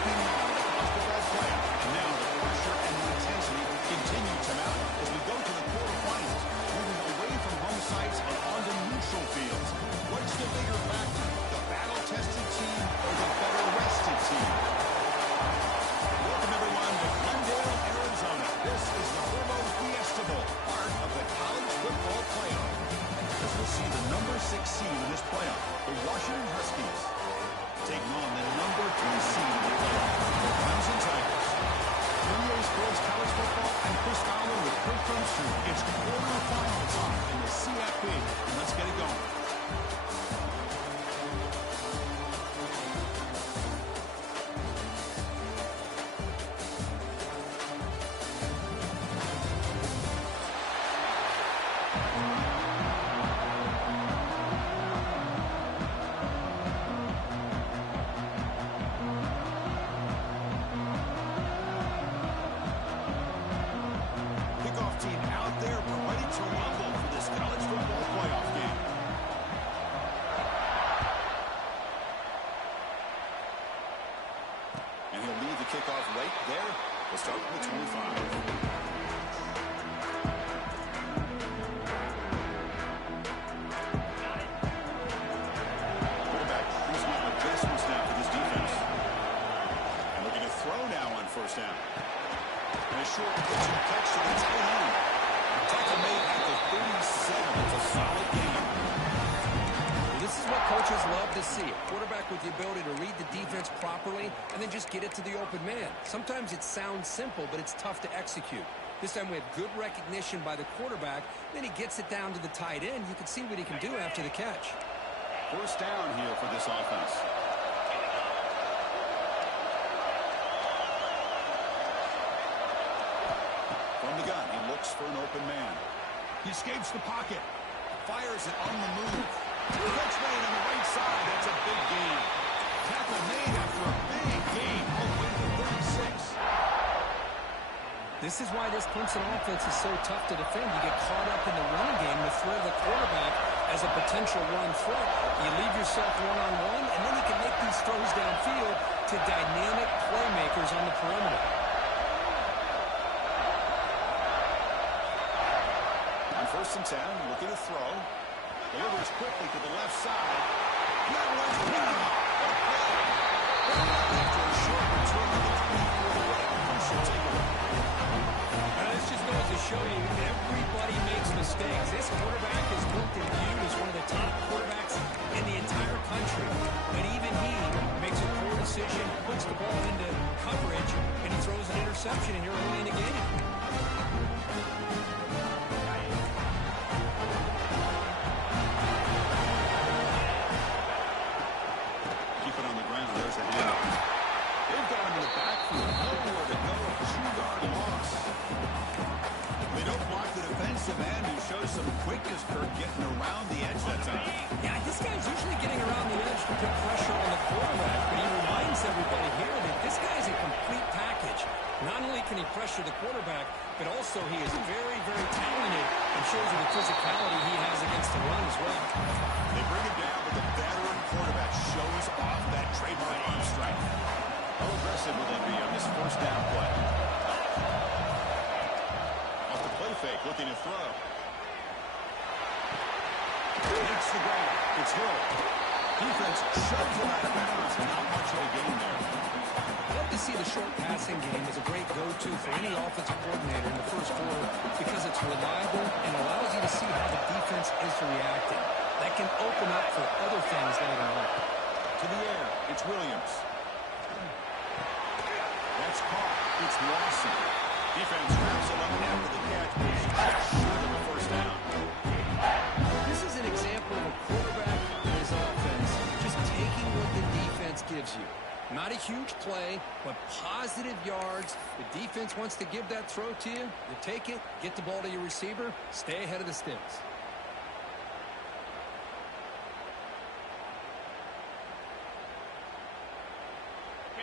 Week 9 basketball playoff. And now the pressure and the intensity continue to mount as we go to the quarterfinals, moving away from home sites and onto neutral fields. What's the bigger factor, the battle-tested team or the better-rested team? Welcome, everyone, to Glendale, Arizona. This is the Robo Fiesta Bowl, part of the college football playoff. As we'll see the number 6 seed in this playoff, the Washington Huskies, taking on the number 3 seed in the playoff, the Clemson Tigers. NBA Sports College Football, I'm Chris Fowler with Kirk Clemson. It's quarterfinal time in the CFP, and let's get it going. Kickoff right there. We'll start with the 25. Quarterback cruising out the best one snap for this defense. And looking to throw now on first down. And a short pitch and catch to the tight end. Tackle made at the 37. It's a solid game. This is what coaches love to see. A quarterback with the ability to read the defense properly and then just get it to the open man. Sometimes it sounds simple, but it's tough to execute. This time we have good recognition by the quarterback. Then he gets it down to the tight end. You can see what he can do after the catch. First down here for this offense. From the gun, he looks for an open man. He escapes the pocket. Fires it on the move. Catch made on the right side. That's a big gain. Tackle made after a big gain. All the way to 36. This is why this Clemson offense is so tough to defend. You get caught up in the running game to throw the quarterback as a potential run threat. You leave yourself one-on-one, and then you can make these throws downfield to dynamic playmakers on the perimeter. On 1st and 10, looking to throw. Delivers quickly to the left side. That one's down. After a short return to the 24, crucial takeaway. This just goes to show you everybody makes mistakes. This quarterback is looked and viewed as one of the top quarterbacks in the entire country. And even he makes a poor decision, puts the ball into coverage, and he throws an interception here early in the game. Some quickness, Kirk, getting around the edge that time. Yeah, this guy's usually getting around the edge to put pressure on the quarterback, but he reminds everybody here that this guy's a complete package. Not only can he pressure the quarterback, but also he is very, very talented and shows you the physicality he has against the run as well. They bring him down, but the veteran quarterback shows off that trademark arm strength. How aggressive will they be on this first down play? Off the play fake, looking to throw. Hits the ground. It's Hill. Defense shoves him out of bounds. Not much of a gain there. I love to see the short passing game as a great go-to for any offensive coordinator in the first quarter because it's reliable and allows you to see how the defense is reacting. That can open up for other things later on. To the air. It's Williams. That's caught. It's Lawson. Defense wraps him up after the catch, but he's just short of the first down. This is an example of a quarterback in his offense just taking what the defense gives you. Not a huge play, but positive yards. The defense wants to give that throw to you. You take it, get the ball to your receiver, stay ahead of the sticks.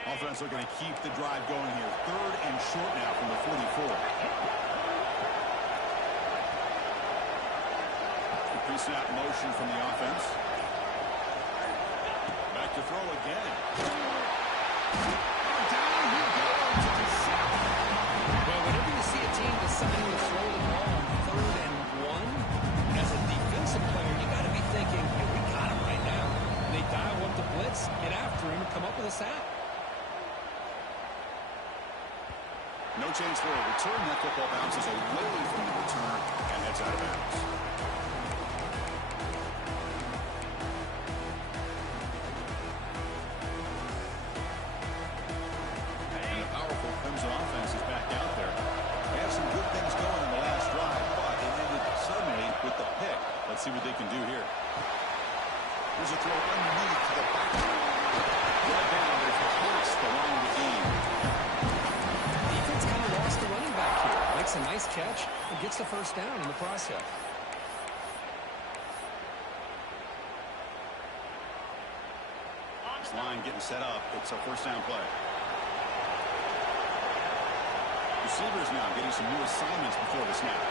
Offense looking to keep the drive going here. 3rd and short now from the 44. Pre-snap motion from the offense. Back to throw again. sack. No chance for a return. That football bounces away from the return and heads out of bounds. And the powerful Clemson offense is back out there. They had some good things going in the last drive, but it ended suddenly with the pick. Let's see what they can do here. Here's a throw underneath to the back. Right down, there's the horse, the line of the game. Defense kind of lost the running back here. Makes a nice catch and gets the first down in the process. This line getting set up. It's a first down play. Receivers now getting some new assignments before the snap.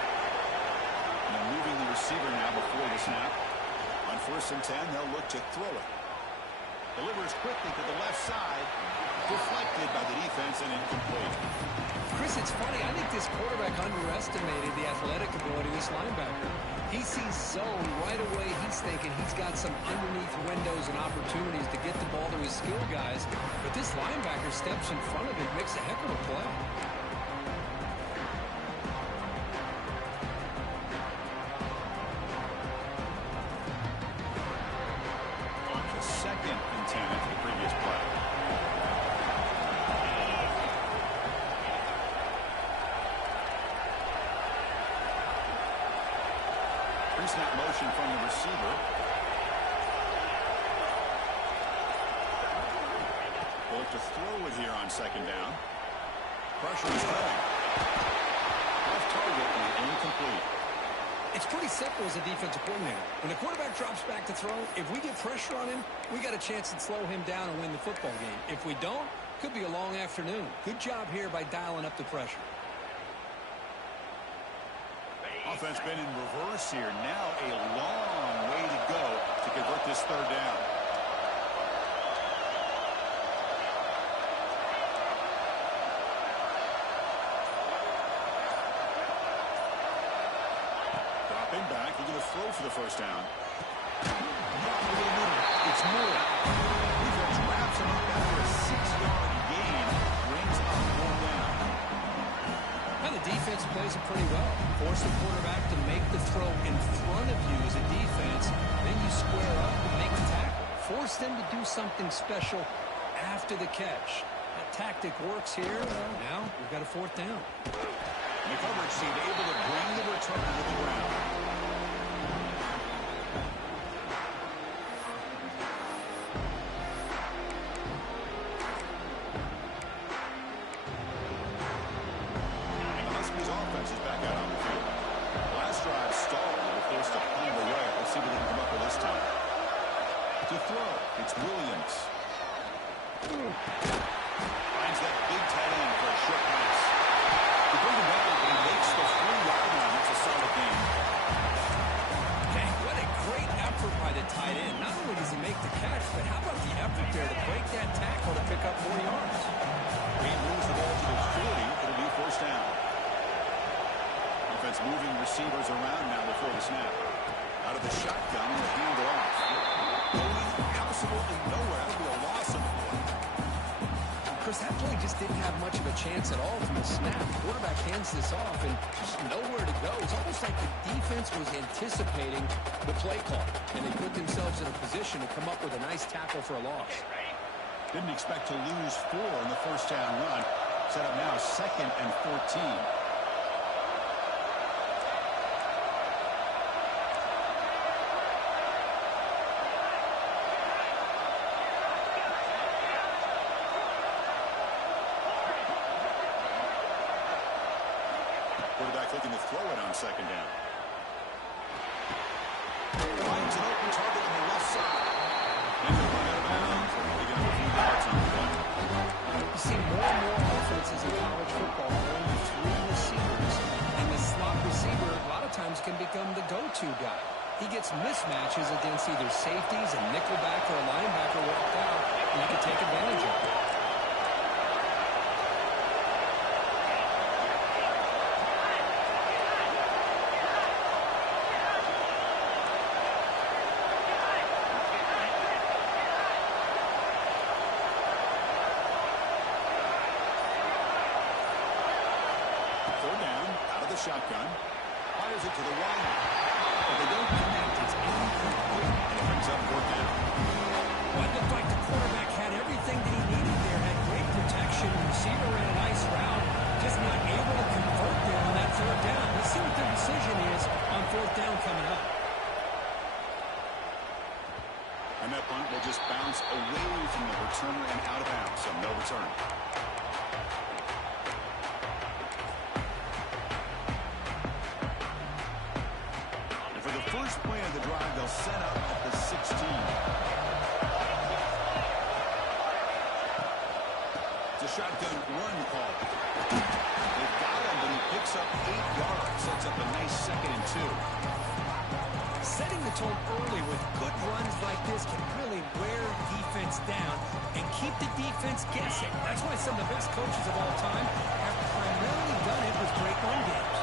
And they're moving the receiver now before the snap. On 1st and 10, they'll look to throw it. Delivers quickly to the left side. Deflected by the defense and incomplete. Chris, it's funny. I think this quarterback underestimated the athletic ability of this linebacker. He sees zone right away. He's thinking he's got some underneath windows and opportunities to get the ball to his skill guys. But this linebacker steps in front of him, makes a heck of a play. Second and 10 after the previous play. Pre-snap motion from the receiver. We'll look to throw it here on 2nd down. Pressure is coming. Off target and incomplete. It's pretty simple as a defensive coordinator. When the quarterback drops back to throw, if we get pressure on him, we got a chance to slow him down and win the football game. If we don't, could be a long afternoon. Good job here by dialing up the pressure. Offense been in reverse here. Now a long way to go to convert this 3rd down. Back, they're going to throw for the 1st down. It's Moore. Defense wraps him up after a 6-yard gain. Brings up 1 down. Now the defense plays it pretty well. Force the quarterback to make the throw in front of you as a defense. Then you square up and make the tackle. Force them to do something special after the catch. That tactic works here. Now we've got a 4th down. And the coverage team able to bring the return to the ground. And the Huskies offense is back out on the field. Last drive stalled. They were forced to punt away. Let's see what they can come up with this time. To throw, it's Williams. Finds that big tight end for a short pass. To bring him down, he makes the 3-yard line. It's a solid game. Hey, what a great effort by the tight end. Not only does he make the catch, but how about the effort there to break that tackle to pick up 4 yards? He moves the ball to the 40. It'll be 1st down. Offense moving receivers around now before the snap. Out of the shotgun, and the hand off. Going absolutely nowhere. That'll be a loss of the play. Chris, that play just didn't have much of a chance at all from the snap. The quarterback hands this off and just nowhere to go. It's almost like the defense was anticipating the play call, and they put themselves in a position to come up with a nice tackle for a loss. Didn't expect to lose 4 in the 1st down run. Set up now 2nd and 14. Quarterback looking to throw it on 2nd down. Finds an open target on the left side. And they're run out of bounds. They get a few yards on the play. You see more and more offenses in college football going to 3 receivers, and the slot receiver a lot of times can become the go-to guy. He gets mismatches against either safeties, a nickelback, or a linebacker walked out, and he can take advantage of it. the shotgun. Fires it to the wide. But they don't connect. It's incomplete. And it brings up fourth down. Well, it looked like the quarterback had everything that he needed there. Had great protection. The receiver ran a nice route. Just not able to convert there on that third down. Let's see what the decision is on fourth down coming up. And that punt will just bounce away from the returner and out of bounds, so no return. And for the first play of the drive, they'll set up at the 16. It's a shotgun run call. They've got him, but he picks up 8 yards. Sets up a nice 2nd and 2. Setting the tone early with good runs like this can really wear defense down and keep the defense guessing. That's why some of the best coaches of all time have primarily done it with great run games.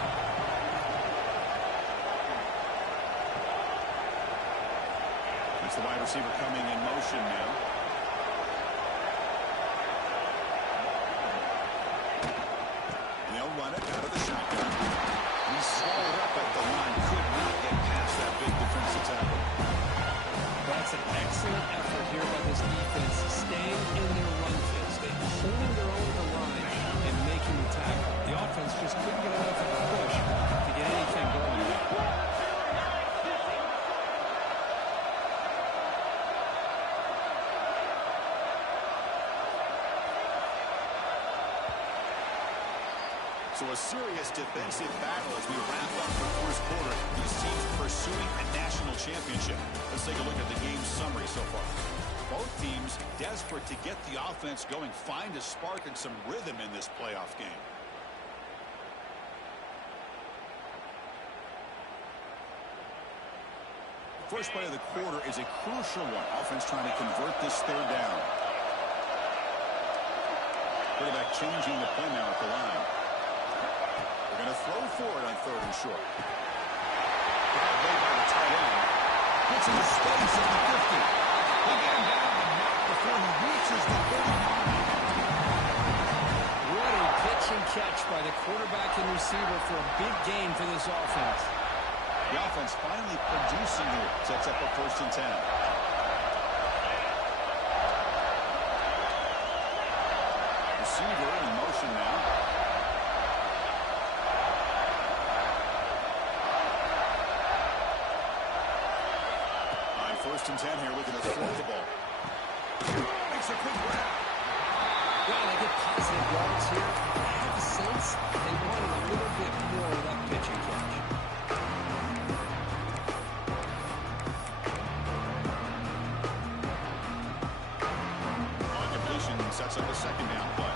That's the wide receiver coming in motion now. And they'll run it out of the shotgun. He's swallowed up at the line. Could not get past that big defensive tackle. That's an excellent effort here by this defense, staying in their run phase, holding their own at the line and making the tackle. The offense just couldn't get enough of a push to get anything going there. So a serious defensive battle as we wrap up the first quarter. These teams pursuing a national championship. Let's take a look at the game summary so far. Both teams desperate to get the offense going, find a spark and some rhythm in this playoff game. First play of the quarter is a crucial one. Offense trying to convert this third down. Quarterback changing the play now at the line. They're going to throw for it on 3rd and short. Bad play by the tight end. Gets into space at the 50. They get him down and not before he reaches the 39. What a pitch and catch by the quarterback and receiver for a big gain for this offense. The offense finally producing here. Sets up a 1st and 10. Receiver in motion now. On 1st and 10 here, looking to throw the ball. Makes a quick grab. Well, they get positive yards here. I have a sense they wanted a little bit more of that pitch and catch. On completion, sets up a 2nd down play.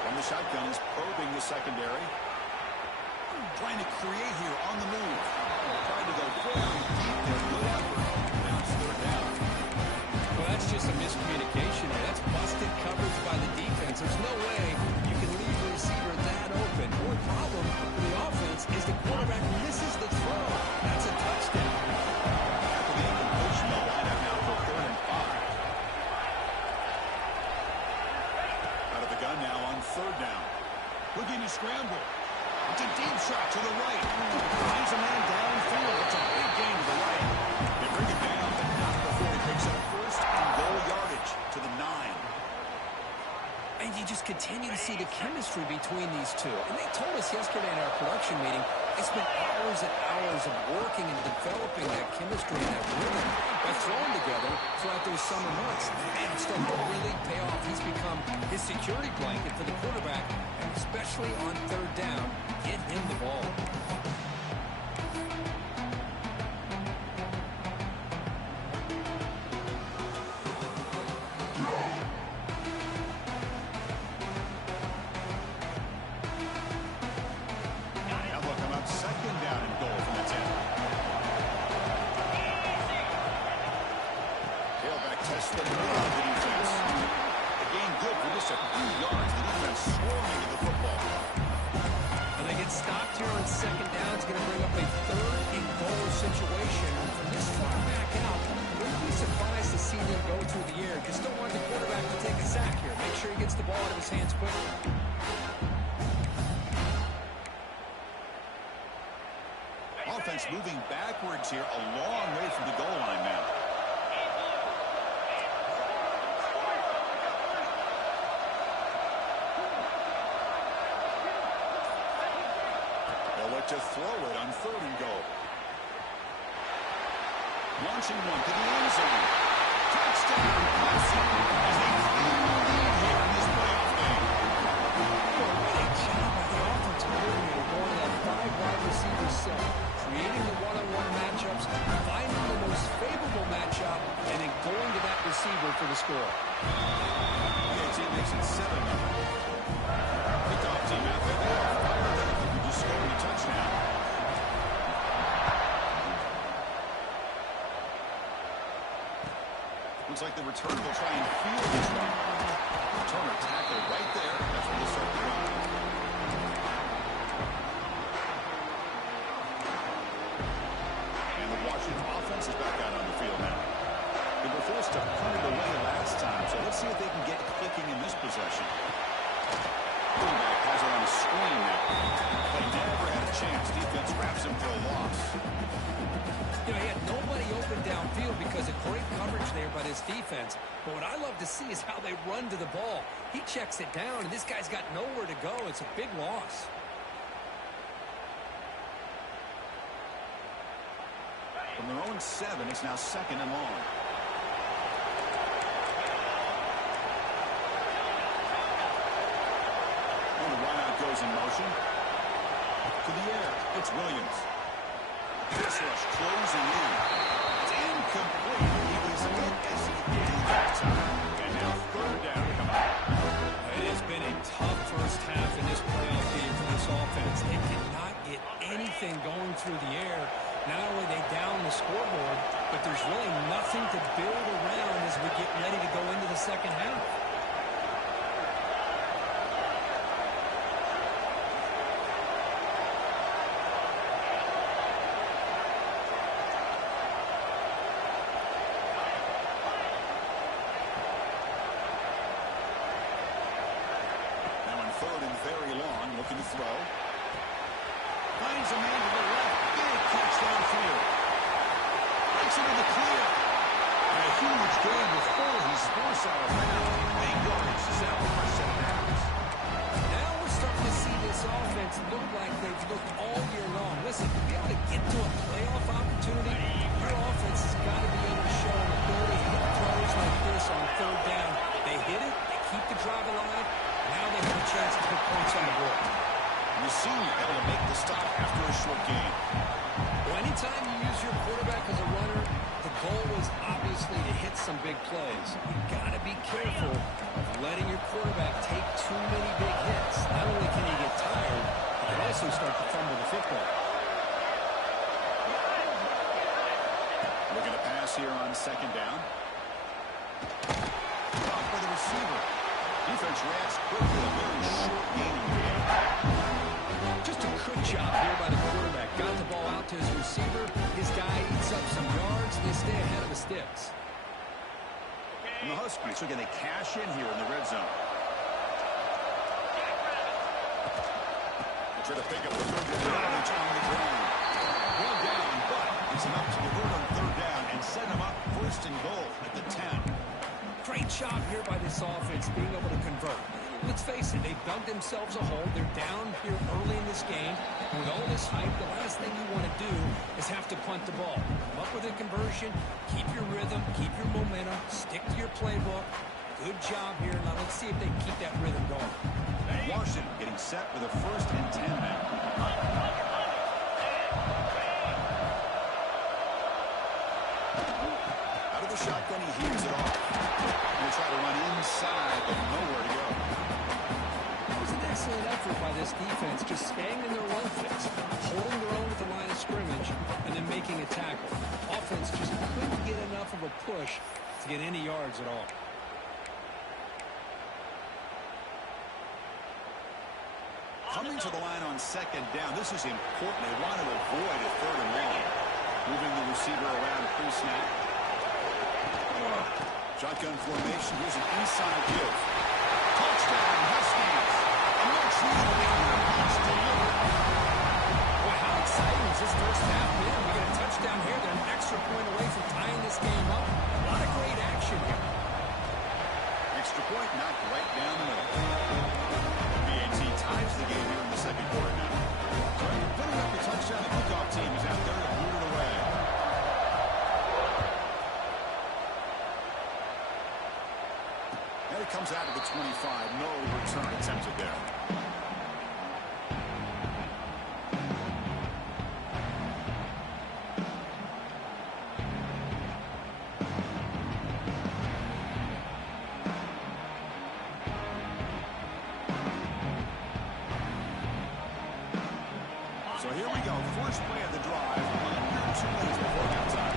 From the shotgun, he's probing the secondary. Trying to create here on the move. Trying to go very deep there. Good effort. Now it's 3rd down. Well, that's just a miscommunication there. That's busted coverage by the defense. There's no way you can leave the receiver that open. One problem for the offense is the quarterback misses the throw. That's a touchdown. After the incompletion, they'll line up now for 3rd and 5. Out of the gun now on 3rd down. Looking to scramble. It's a deep shot to the right. Finds a man downfield. It's a big gain to the right. They bring it down, but not before he picks up 1st and goal yardage to the 9. And you just continue to see the chemistry between these two. And they told us yesterday in our production meeting, they spent hours and hours of working and developing that chemistry and that rhythm by throwing together throughout those summer months. And it's starting to really pay off. He's become his security blanket for the quarterback, and especially on 3rd down, get him the ball. Now they'll come up 2nd down and goal from the 10. Tailback tests the middle of the defense. The gain good for just a few yards. The defense swarming to the football. And they get stopped here on 2nd down. It's going to bring up a 3rd and goal situation. And from this far back out, wouldn't be surprised to see them go through the air. Just don't want the quarterback to take a sack here. Make sure he gets gets the ball out of his hands quickly. Offense moving backwards here, a long way from the goal line now. They'll look to throw it on 3rd and goal. Launching one to the end zone. Touchdown, Clemson, as they claim the lead here in this playoff game. Great job by the offensive coordinator going to that 5 wide receiver set, creating the one-on-one matchups, finding the most favorable matchup, and then going to that receiver for the score. The team makes it 7-0. Kickoff team out there. They are fired up and just scored a touchdown. Looks like the return will try and field this one. Returner tackle right there. That's where they start the run. And the Washington offense is back out on the field now. They were forced to punt it away last time, so let's see if they can get clicking in this possession. Quarterback has it on a screen now. But never had a chance. Defense wraps him for a loss. You know, he had nobody open downfield because of great coverage there by this defense. But what I love to see is how they run to the ball. He checks it down, and this guy's got nowhere to go. It's a big loss. From their own 7, it's now 2nd and long. And the wideout goes in motion. To the air, it's Williams. Pass rush closing in. It's incomplete. He was hit as he did that time. And now 3rd down come out. It has been a tough first half in this playoff game for this offense. They did not get anything going through the air. Not only they down the scoreboard, but there's really nothing to build around as we get ready to go into the second half. Looking to throw. Finds a man to the left. Big catch downfield. Breaks into the clear. And a huge gain before he's forced out of bounds. Big yards is out the first set of downs. Now we're starting to see this offense look like they've looked all year long. Listen, to be able to get to a playoff opportunity, your offense has got to be able to show an ability to hit throws like this on 3rd down. They hit it. They keep the drive alive. Now they have a chance to put points on the board. You see able to make the stop after a short gain. Well, anytime you use your quarterback as a runner, the goal is obviously to hit some big plays. You've got to be careful of letting your quarterback take too many big hits. Not only can he get tired, he can also start to fumble the football. Looking to pass here on 2nd down. Blocked by the receiver. Defense reacts quickly. A very short game. Just a good job here by the quarterback. Got the ball out to his receiver. His guy eats up some yards. They stay ahead of the sticks. And the Huskies are going to cash in here in the red zone. They try to pick up the 3rd yardage on the ground. Well down, but it's enough to convert on 3rd down and set him up 1st and goal at the 10. Great job here by this offense being able to convert. Let's face it, they've dug themselves a hole. They're down here early in this game. And with all this hype, the last thing you want to do is have to punt the ball. Come up with a conversion, keep your rhythm, keep your momentum, stick to your playbook. Good job here. Now let's see if they can keep that rhythm going. Washington getting set with a 1st and 10 now. Out of the shotgun, he heaves it off. They try to run inside, but nowhere to go. It was an excellent effort by this defense, just staying in their run fix, holding their own at the line of scrimmage, and then making a tackle. Offense just couldn't get enough of a push to get any yards at all. Coming to the line on 2nd down. This is important. They want to avoid a 3rd and long. Moving the receiver around pre-snap. Shotgun formation. Here's an inside give. Touchdown. touchdown, Huskies. A much-needed extra punch delivered. Boy, how exciting has this first half been? We get a touchdown here. They're an extra point away from tying this game up. A lot of great action here. Extra point knocked right down the middle. BAT ties the game here in the second quarter now. So after putting up the touchdown, the kickoff team is out there to boot it away. And it comes out of the 25. No return attempted there. So here we go. First play of the drive. Under 2 minutes before halftime.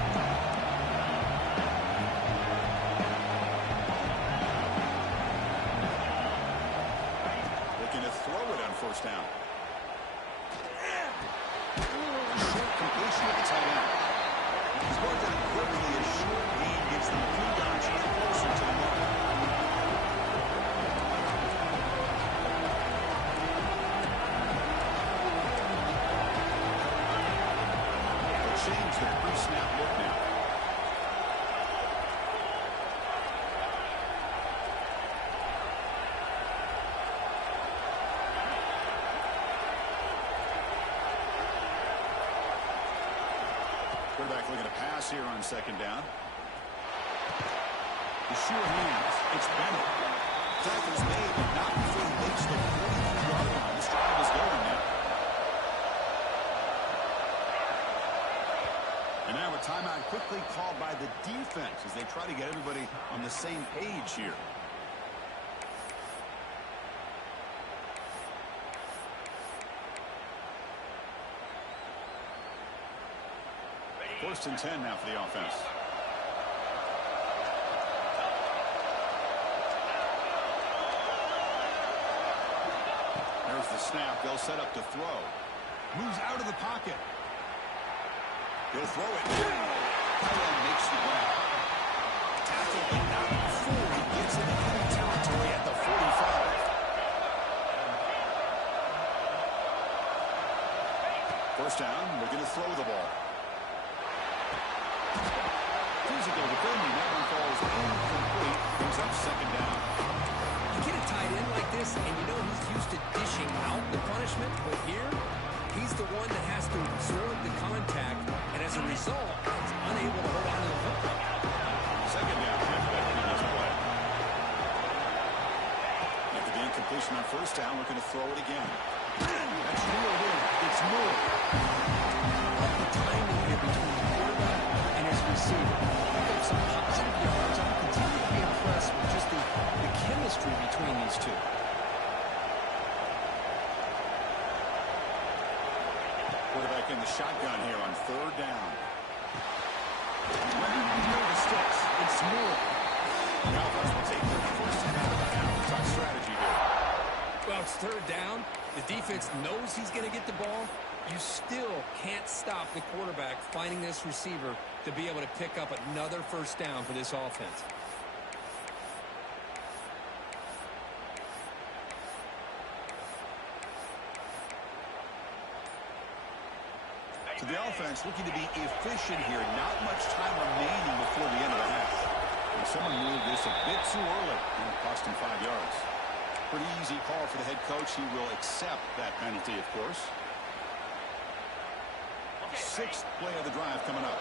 Looking to throw it on first down. Short completion at the tight end. He's going down quickly. A short gain gets them a few yards closer to the mark. Change their pre-snap look now. Quarterback looking to pass here on second down. The sure hands. It's Bennett. Tackle's made, but not before he makes the 42-yard line. This drive is going now. And now a timeout quickly called by the defense as they try to get everybody on the same page here. First and 10 now for the offense. There's the snap. They'll set up to throw. Moves out of the pocket. He'll throw it. Tight end makes the grab. Tackle, but not before he gets into enemy territory at the 45. First down, we're going to throw the ball. Physical defending. That one falls incomplete. Brings up second down. You get a tight end like this, and you know he's used to dishing out the punishment, but here, he's the one that has to absorb the contact, and as a result, he's unable to hold on to the football. Second down after that previous play. After the incompletion on first down, we're going to throw it again. That's reeled in. It's more. All the timing here between the quarterback and his receiver. Pick up some positive yards. I continue to be impressed with just the chemistry between these two. Quarterback in the shotgun here on third down. Right near the sticks. It's more. The offense will take the first hit out of the half. Tough strategy here. Well, it's third down. The defense knows he's going to get the ball. You still can't stop the quarterback finding this receiver to be able to pick up another first down for this offense. To the offense, looking to be efficient here. Not much time remaining before the end of the half. And someone moved this a bit too early, and it cost him 5 yards. Pretty easy call for the head coach. He will accept that penalty, of course. Sixth play of the drive coming up.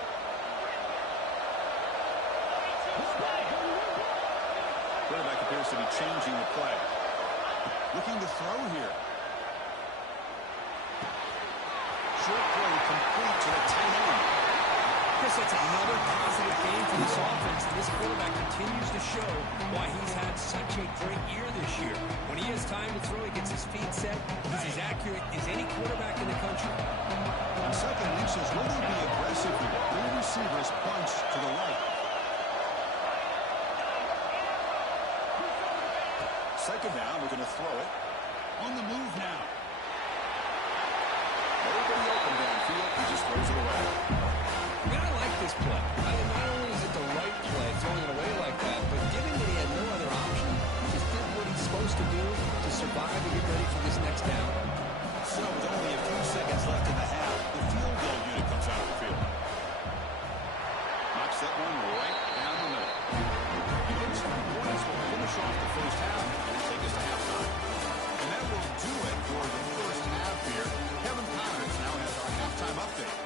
Quarterback appears to be changing the play. Looking to throw here. Short play complete to the tight end. Chris, that's another positive game for this offense, and this quarterback continues to show why he's had such a great year this year. When he has time to throw, he gets his feet set. He's as accurate as any quarterback in the country. On second inches, will they be aggressive here? Three receivers bunch to the right. Second down, we're going to throw it. On the move now. Everybody open downfield, he just throws it away. I mean, I like this play. Not only is it the right play, throwing it away like that, but given that he had no other option, he just did what he's supposed to do down. So with only a few seconds left in the half, the field goal unit comes out of the field. Knocks that one right down the middle. And those 3 points will finish off the first half and take us to halftime. And that will do it for the first half here. Kevin Connors now has our halftime update.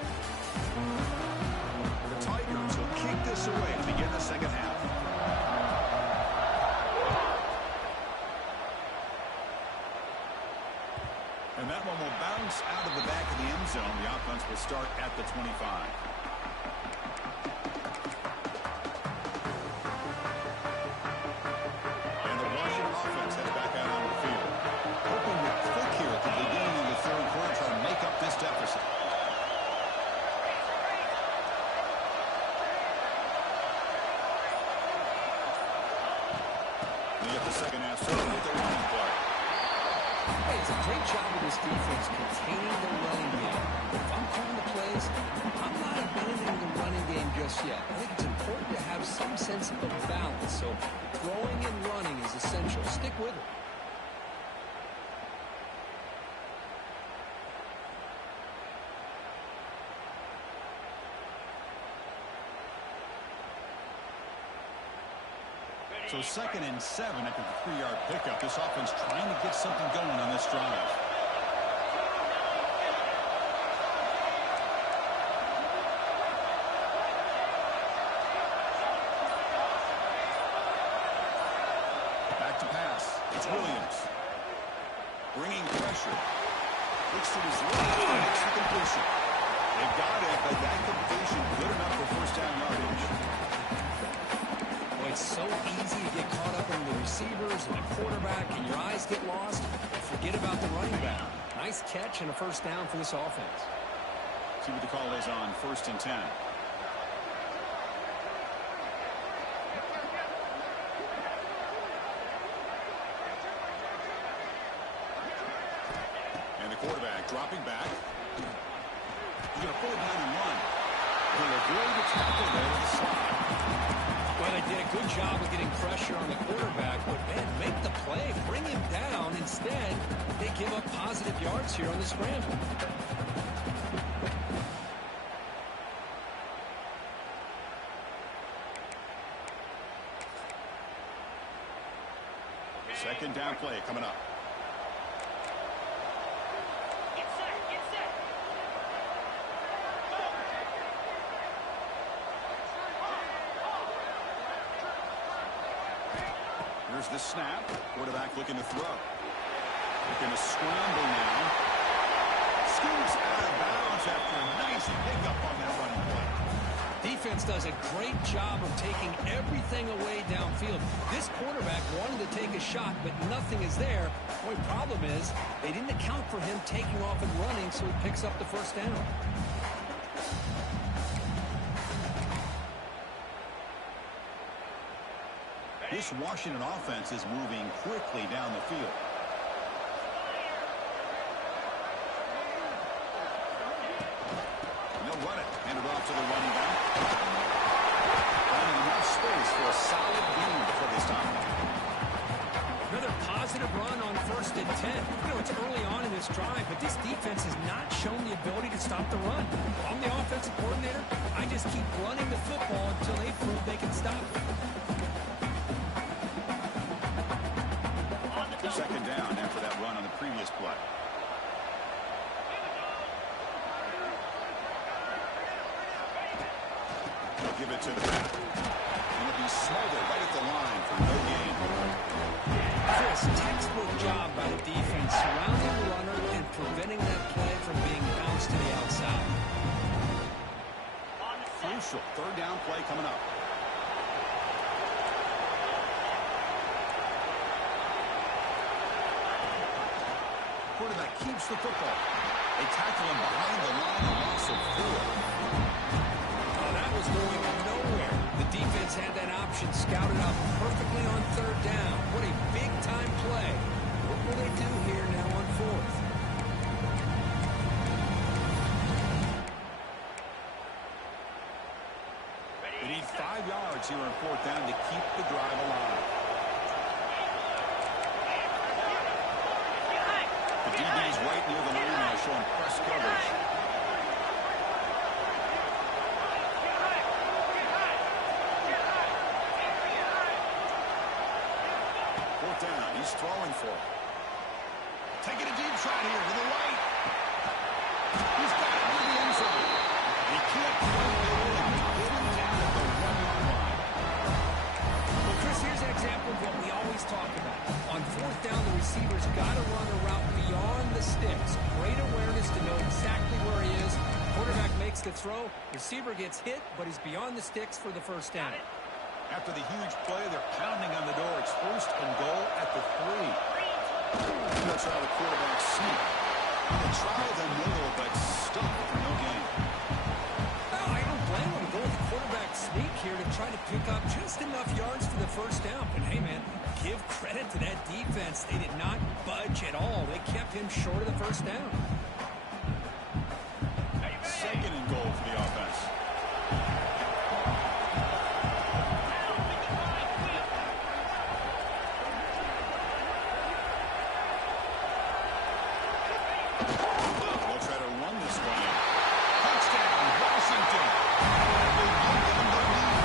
The Tigers will kick this away to begin the second half. And that one will bounce out of the back of the end zone. The offense will start at the 25. And the Washington offense heads back out on the field. Hoping to click here at the beginning of the third quarter, trying to make up this deficit. We get the second half started with the running play. Hey, it's a great job of this defense containing the running game. If I'm calling the plays, I'm not abandoning the running game just yet. I think it's important to have some sense of balance. So throwing and running is essential. Stick with it. So 2nd and 7 after the 3-yard pickup. This offense trying to get something going on this drive. Back to pass. It's Williams. Bringing pressure. Looks to his left and makes the completion. They got it, but that completion good enough for first down yardage. It's so easy to get caught up in the receivers and the quarterback, and your eyes get lost. Forget about the running back. Nice catch and a first down for this offense. See what the call is on 1st and 10. And the quarterback dropping back. He's going to pull it down and run. He'll avoid the tackle there to the slide. Well, they did a good job of getting pressure on the quarterback, but man, make the play, bring him down. Instead, they give up positive yards here on the scramble. Second down play coming up. Here's the snap. Quarterback looking to throw. Looking to scramble now. Scoots out of bounds after a nice pickup on that running play. Defense does a great job of taking everything away downfield. This quarterback wanted to take a shot, but nothing is there. The only problem is they didn't account for him taking off and running, so he picks up the first down. This Washington offense is moving quickly down the field. And they'll run it. Hand it off to the running back. Finding enough space for a solid gain before they stop him. Another positive run on 1st and 10. You know, it's early on in this drive, but this defense has not shown the ability to stop the run. I'm the offensive coordinator. I just keep running the football until they prove they can stop it. Second down after that run on the previous play. They'll give it to the back. And it'll be smothered right at the line for no gain. Chris, textbook job by the defense, surrounding the runner and preventing that play from being bounced to the outside. Crucial third down play coming up. Quarterback keeps the football. They tackle him behind the line, a loss of 4. Oh, that was going nowhere. The defense had that option scouted out perfectly on 3rd down. What a big-time play. What will they do here now on 4th? They need 5 yards here on 4th down to keep the drive alive. The DB Fourth down. He's throwing for it. Taking a deep shot here to the right. He's got it near the end zone. He can't quite get it. Hit him down at the 1-yard line. Well, Chris, here's an example of what we always talk about. On fourth down, the receiver's got to run a route beyond the sticks. Great awareness to know exactly where he is. Quarterback makes the throw. Receiver gets hit, but he's beyond the sticks for the first down. After the huge play, they're pounding on the door. It's first and goal at the 3. They'll try the quarterback sneak. They try the middle, but stuck for no gain. No, I don't blame him. Go with the quarterback sneak here to try to pick up just enough yards for the first down. But, hey, man, give credit to that defense. They did not budge at all. They kept him short of the first down. Second and goal for the offense. They'll try to run this one. Touchdown, Washington. They don't get him their lead.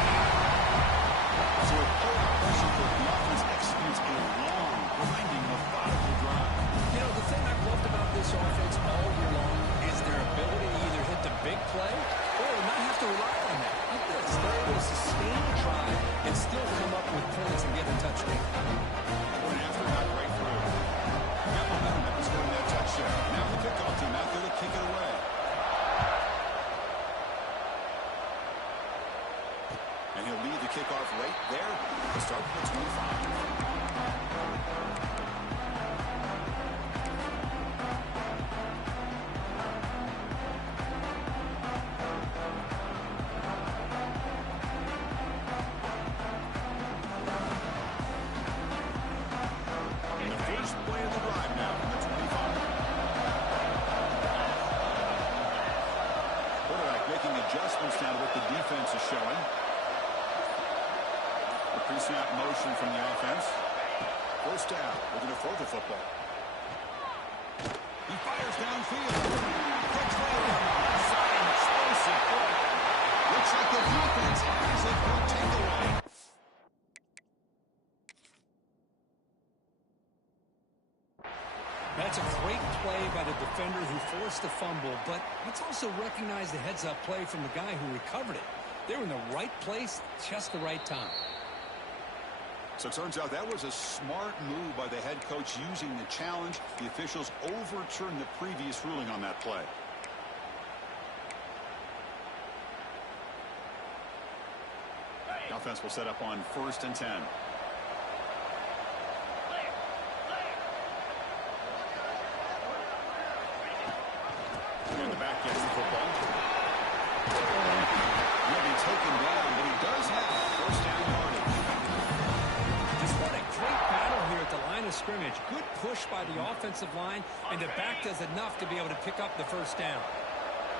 So a pull pressure for the offense executes a long, grinding, methodical drive. You know, the thing I've loved about this offense all year long is their ability to either hit the big play or not have to rely on that. Like this, they're able to sustain a drive and still come up with points and get a touchdown. Going after, not right through. Got momentum after scoring that touchdown. Now the kickoff team out there to kick it away. And he'll lead the kickoff right there to start from the 25. Adjustments now to what the defense is showing. The pre-snap motion from the offense. First down. Looking to throw the football. He fires downfield. Catch later. Onside, explosive play. Looks like the defense has it for a takeaway. That's a great play by the defender who forced the fumble, but let's also recognize the heads-up play from the guy who recovered it. They were in the right place, just the right time. So it turns out that was a smart move by the head coach using the challenge. The officials overturned the previous ruling on that play. The offense will set up on 1st and 10. And the back gets the football. He'll be taken down, but he does have first down yardage. Just what a great battle here at the line of scrimmage. Good push by the offensive line, and the back does enough to be able to pick up the first down.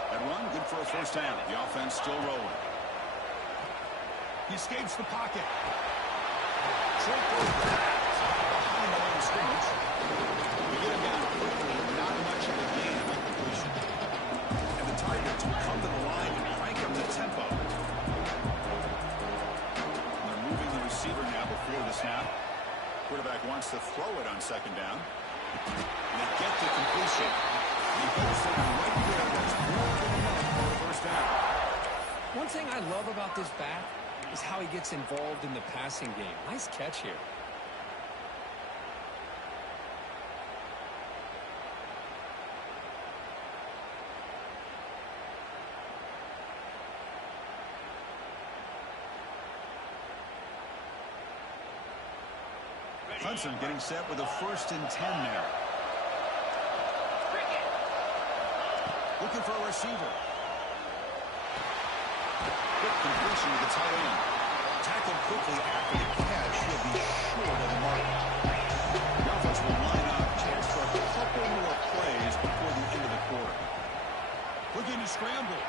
That run, good for a first down. The offense still rolling. He escapes the pocket. Tripped over behind the line of scrimmage. We get him down quickly, not much of a gain on completion. And the Tigers will come to the line and crank up the tempo. And they're moving the receiver now before the snap. Quarterback wants to throw it on second down. And they get the completion. He goes to right there. That's more than enough for the first down. One thing I love about this back is how he gets involved in the passing game. Nice catch here. Clemson getting set with a 1st and 10 now. Looking for a receiver. Quick completion to the tight end. Tackled quickly after the catch. He'll be short of the mark. The offense will line up. Chance for a couple more plays before the end of the quarter. Looking to scramble.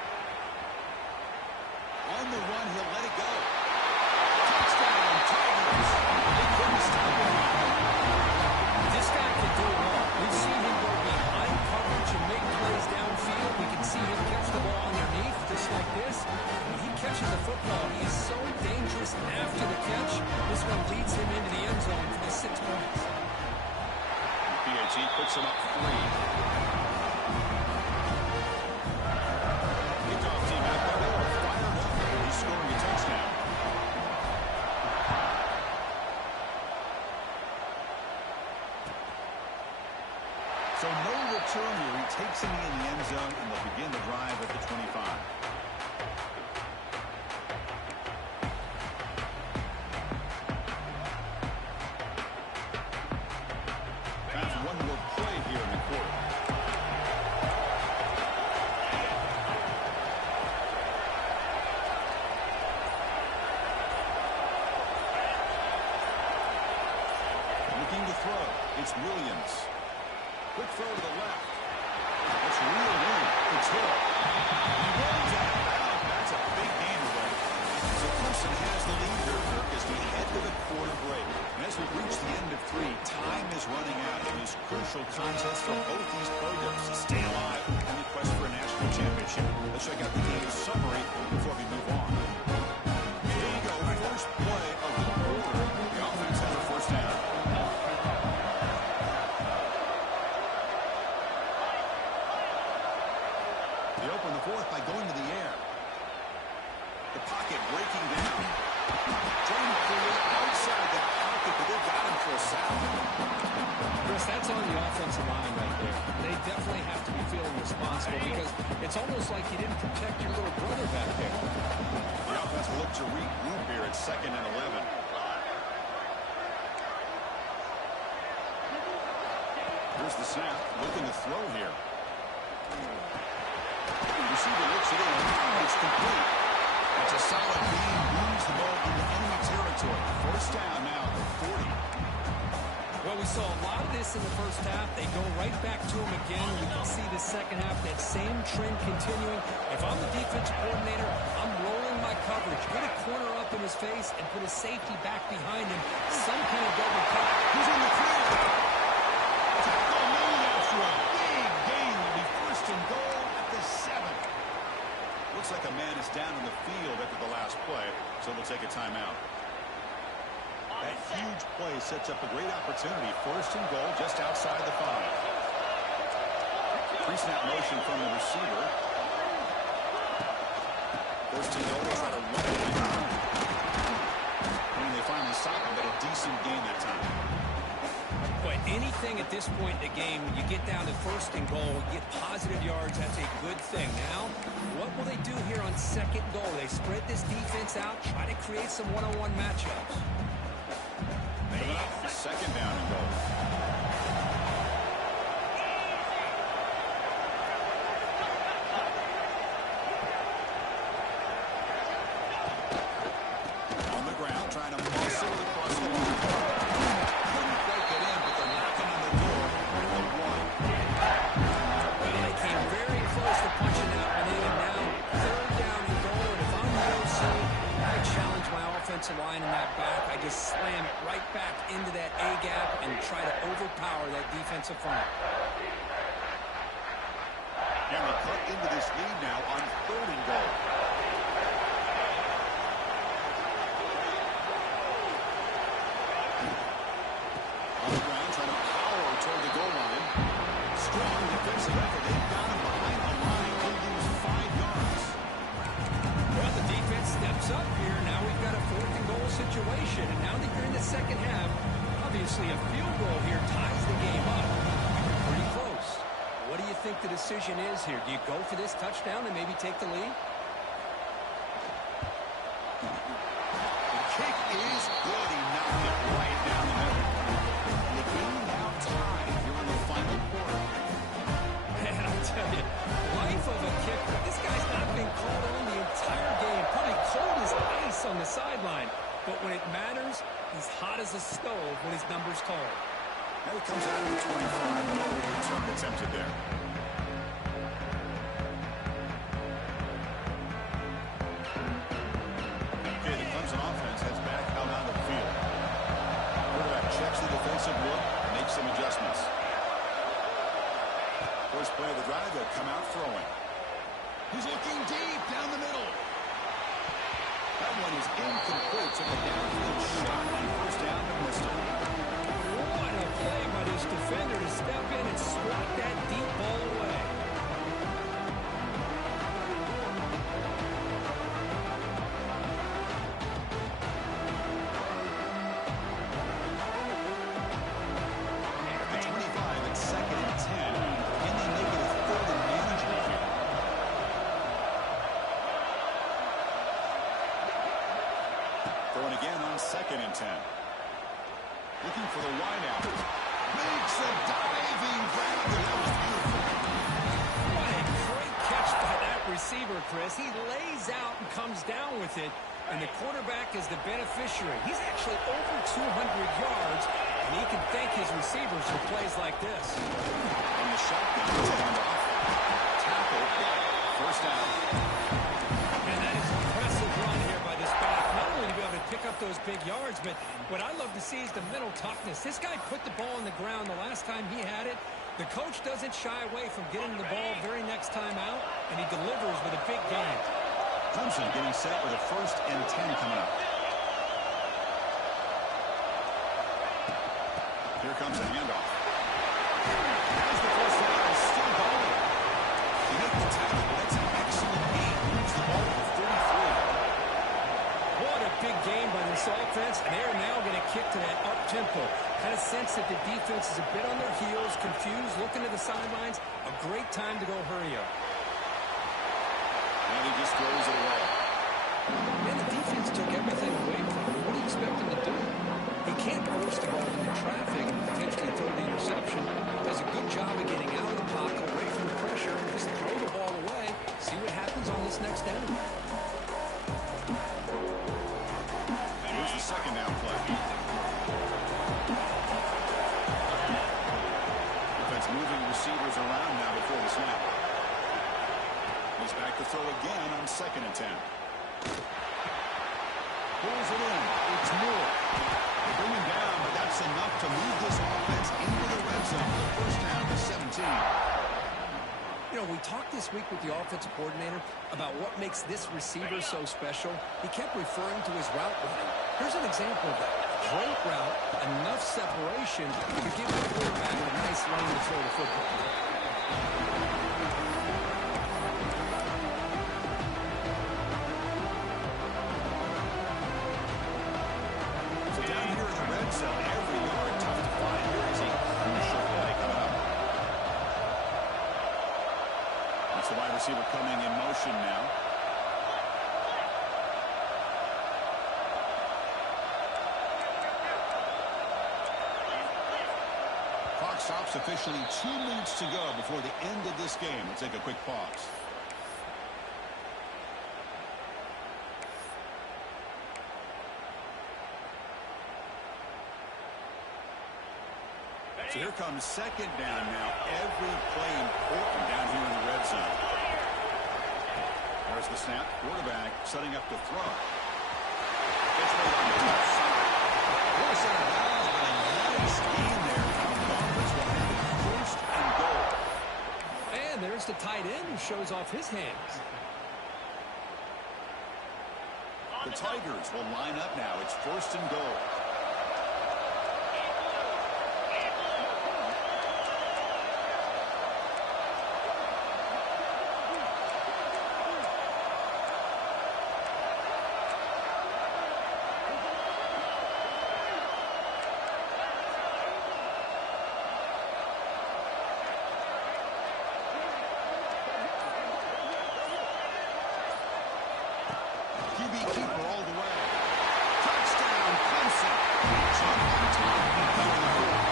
On the run, he'll let it go. Touchdown, Tigers. They couldn't stop him. This guy can do it all. We've seen him go behind coverage and make plays downfield. We can see him catch the ball underneath, just like this. When he catches the football, he is so dangerous after the catch. This one leads him Clemson up 3. Kickoff team out there. They are fired up. He's scoring a touchdown. So no return here. He takes him in the end zone, and they'll begin the drive at the 25. Time for one more play here in the quarter. Looking to throw. It's Williams. Quick throw to the left. That's real room. It's Hill. He runs out of bounds. That's a big gain away. So Clemson has the lead here, Kirk, as we head to the quarter break. And as we reach the end of 3, time is running out in this crucial contest for both these programs to stay alive in the quest for a national championship. Let's check out the game's summary before we move on. Here you go. First play of the quarter. The offense has a first down. They open the fourth by going to the air. The pocket breaking down. Trying to create outside the pocket, but they got him for a sack. Chris, that's on the offensive line right there. They definitely have to be feeling responsible because it's almost like you didn't protect your little brother back there. The offense will look to regroup here at 2nd and 11. Here's the snap. Looking to throw here. Receiver looks it in. It's complete. It's a solid beam. Moves the ball into enemy territory. First down now at 40. Well, we saw a lot of this in the first half. They go right back to him again. We can see the second half, that same trend continuing. If I'm the defensive coordinator, I'm rolling my coverage. Get a corner up in his face and put a safety back behind him. Some kind of double cut. Who's in the clear? Tackle made after a big gain. Will be first and goal at the 7. Looks like a man is down in the field after the last play, so they'll take a timeout. That huge play sets up a great opportunity. First and goal just outside the 5. Pre-snap motion from the receiver. First and goal, they try to run it. And they finally stop him, but a decent gain that time. But anything at this point in the game, when you get down to first and goal, get positive yards, that's a good thing. Now, what will they do here on second goal? They spread this defense out, try to create some one-on-one matchups. Second down and goal. On the ground, trying to muscle it across the line. Couldn't quite get in, but they're knocking on the door at the 1. Well, they came very close to punching that one in, and now third down and goal. And if I'm the OC, I challenge my offensive line in that back. I just slam it right back into that A-gap and try to overpower that defensive front. And they cut into this lead now on 3rd and goal. On the ground, trying to power toward the goal line. Strong defensive effort. They've got him behind the line. He'll lose 5 yards. Well, the defense steps up here. Now we've got a 4th and goal situation. And now that you're in the second half, obviously a field goal here ties the game up. Pretty close. What do you think the decision is here? Do you go for this touchdown and maybe take the lead? The kick is good. He knocked it right down the middle. The game now tied here in the final quarter. Man, I'll tell you, life of a kicker. This guy's not been called on the entire game. Probably cold as ice on the sideline. But when it matters, he's hot as a stove when his number's called. Now he comes out of the 25. No return attempted there. Okay, the Clemson offense heads back out on the field. Quarterback checks the defensive look, makes some adjustments. First play of the drive, they'll come out throwing. He's looking deep down the middle. That one is incomplete. Took a downfield shot on first down and missed it. What a play by this defender to step in and looking for the wideout. Makes a diving grab. That was beautiful. What a great catch by that receiver, Chris. He lays out and comes down with it, and the quarterback is the beneficiary. He's actually over 200 yards, and he can thank his receivers for plays like this. And the shotgun is handoff. Tackle. First down. And that is an impressive run here by this back. Not only to be able to pick up those big yards, but what I love to see is the mental toughness. This guy put the ball on the ground the last time he had it. The coach doesn't shy away from getting the ball very next time out, and he delivers with a big game. Clemson getting set with a 1st and 10 coming up. Here comes a handoff. As the first down is still going. He hit the tackle. That's an excellent gain. Moves the ball to 33. What a big game by this offense, and they are now going to kick to that up-tempo. Kind of sense that the defense is a bit on their heels, confused, looking to the sidelines. A great time to go hurry up. And he just throws it away. Man, the defense took everything away from him. What do you expect him to do? He can't force the ball into traffic and potentially throw the interception. Does a good job of getting out of the pocket, away from the pressure, and just throw the ball away. See what happens on this next down. And here's the second down play. Defense moving receivers around now before the snap. He's back to throw again on 2nd and 10. Pulls it in. It's Moore. They bring him down, but that's enough to move this offense into the red zone. The first down to 17. You know, we talked this week with the offensive coordinator about what makes this receiver so special. He kept referring to his route running. Here's an example of that. Great route, enough separation to give the quarterback a nice lane to throw the football. So down here in the red zone, every yard tough to find. Here is a crucial play coming up. That's the wide receiver coming in motion now. Clock stops officially 2 minutes to go before the end of this game. We'll take a quick pause. So here comes 2nd down now. Every play important down here in the red zone. There's the snap. Quarterback setting up to throw. Gets right on the left side. Force out of bounds, but a nice gain there. Conference will have it 1st and goal. And there's the tight end who shows off his hands. The Tigers will line up now. It's 1st and goal. QB keeper all the way. Touchdown, Clemson. Jump on top here in the fourth.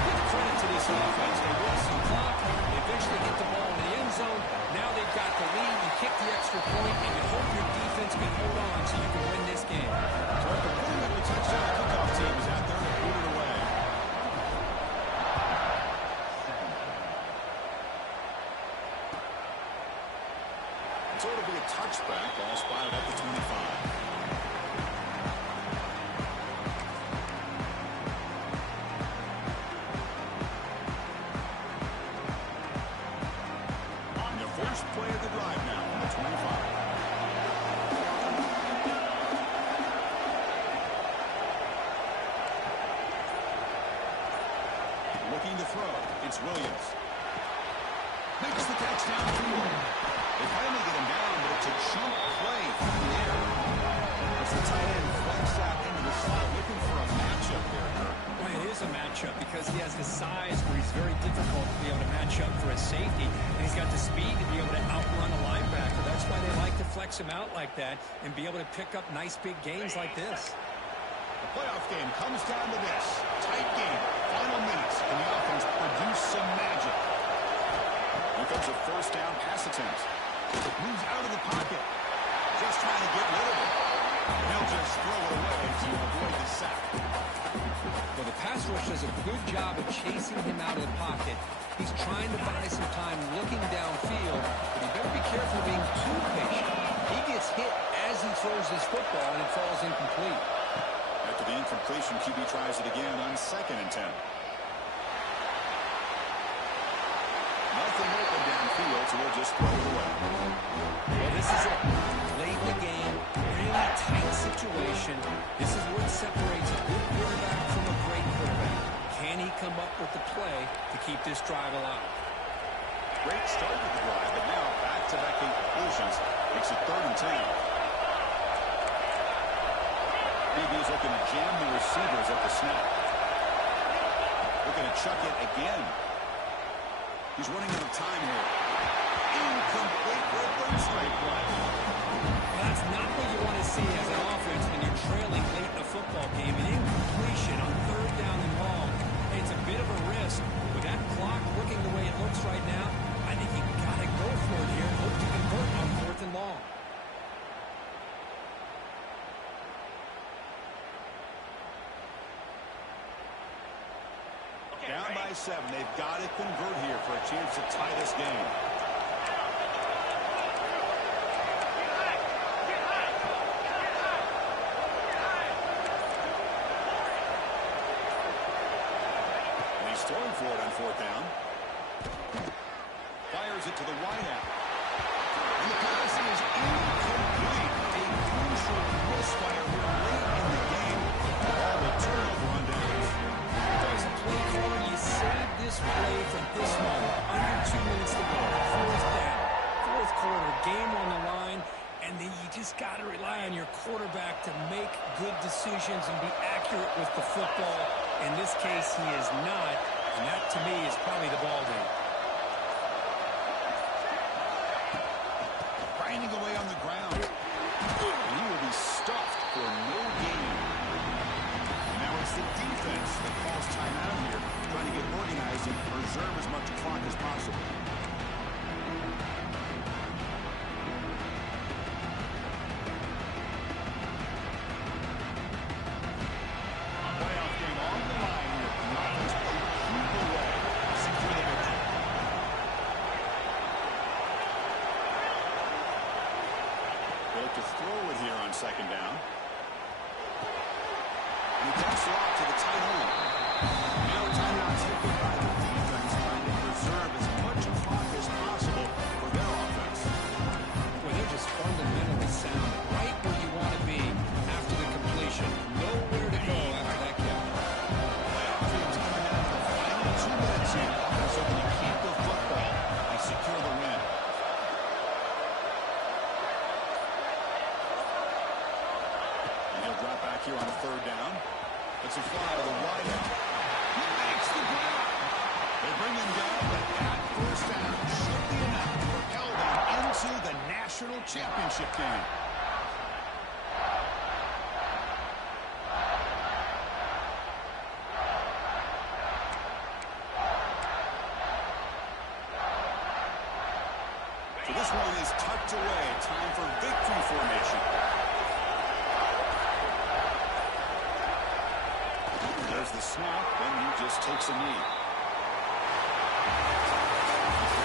Give credit to this offense. They win some clock. They eventually get the ball in the end zone. Now they've got the lead. You kick the extra point, and you hope your defense can hold on so you can win this game. So at the point that we touchdown, the kickoff team is out there to put it away. So it'll be a touchback. Ball spotted at the 25. And the first play of the drive now on the 25. Looking to throw. It's Williams. Makes the touchdown through. They finally get him down, but it's a jump play through the air. As the tight end flanks out into the slot, looking for a matchup there, Kirk. Well, it is a matchup because he has the size where he's very difficult to be able to match up for a safety, and he's got the speed to be able to outrun a linebacker. That's why they like to flex him out like that and be able to pick up nice big gains like this. A Playoff game comes down to this. Tight game. Final minutes. And the offense produce some magic. Defensive first down pass attempt. Moves out of the pocket. Just trying to get rid of it. He'll just throw it away to avoid the sack. Well, the pass rush does a good job of chasing him out of the pocket. He's trying to buy some time looking downfield, but he better be careful being too patient. He gets hit as he throws this football, and it falls incomplete. After the incompletion, QB tries it again on 2nd and 10. Nothing open downfield, so we'll just throw it away. Well, this is it. Late in the game, really tight situation. This is what separates a good quarterback from a great quarterback. Can he come up with the play to keep this drive alive? Great start with the drive, but now back-to-back incompletions. Makes it 3rd and 10. DB is looking to jam the receivers at the snap. Looking to chuck it again. He's running out of time here. Incomplete for a third straight play. Well, that's not what you want to see as an offense when you're trailing late in a football game. An incompletion on 3rd down and long. It's a bit of a risk. With that clock looking the way it looks right now, I think you got to go for it here and hope to convert on 4th and long. Down by 7. They've got to convert here for a chance to tie this game. And he's throwing for it on 4th down. Fires it to the wideout. And the pass is incomplete. A crucial misfire here late in the game. All the turnover on downs. As a play caller, you save this play from this moment. Under 2 minutes to go. 4th down. 4th quarter, game on the line. And then you just got to rely on your quarterback to make good decisions and be accurate with the football. In this case, he is not. And that, to me, is probably the ball game. Grinding away on the ground. And he will be stuffed for no gain. Now it's the defense that calls timeout here, trying to get organized and preserve as much clock as possible. Playoff game on the line here. The offense will keep away, secure the victory. They look to throw it here on 2nd down. And he dumps it off to the tight end. Now timeout taken by the defense, trying to preserve as much clock as possible for their offense. Well, they're just fundamentally sound. Right where you want to be after the completion. Nowhere to go after that count. Playoff teams coming down to the final 2 minutes here. So can you keep the football and secure the win? And he'll drop back here on 3rd down. It's a fly to the wideout. He makes the grab. They bring him down, but that 1st down should be enough to propel them into the national championship game. So this one is tucked away. Time for victory formation. There's the snap, then he just takes a knee.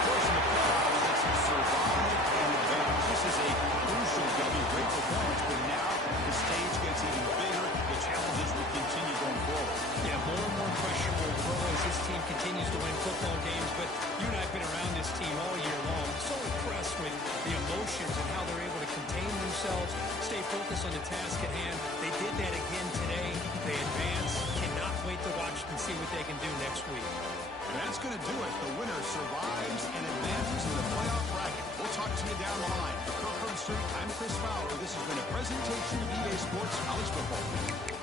Forcing the play, lets him survive and advance. This is a crucial W. Great performance, but now the stage gets even bigger. The challenges will continue going forward. Yeah, more and more pressure will grow as this team continues to win football games, but you and I have been around this team all year long. So impressed with the emotions and how they're able to contain themselves, stay focused on the task at hand. They did that again today. They advance. Cannot wait to watch and see what they can do next week. And that's going to do it. The winner survives and advances in the playoff bracket. We'll talk to you down the line. For Kirkland Street, I'm Chris Fowler. This has been a presentation of EA Sports College Football.